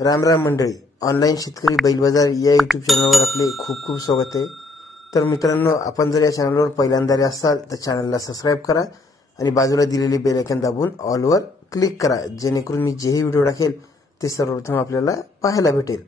राम राम मंडळी, ऑनलाईन शेतकरी बैल बाजार या यूट्यूब चॅनलवर आपले खूप खूप स्वागत आहे। तर मित्रांनो, आपण जर या चॅनलवर पहिल्यांदा असाल तर चॅनलला सबस्क्राइब करा आणि बाजूला दिलेली बेल आयकॉन दाबून ऑल वर क्लिक करा, जेणेकरून मी जेही व्हिडिओ टाकेल ते सर्वप्रथम आपल्याला पाहायला भेटेल।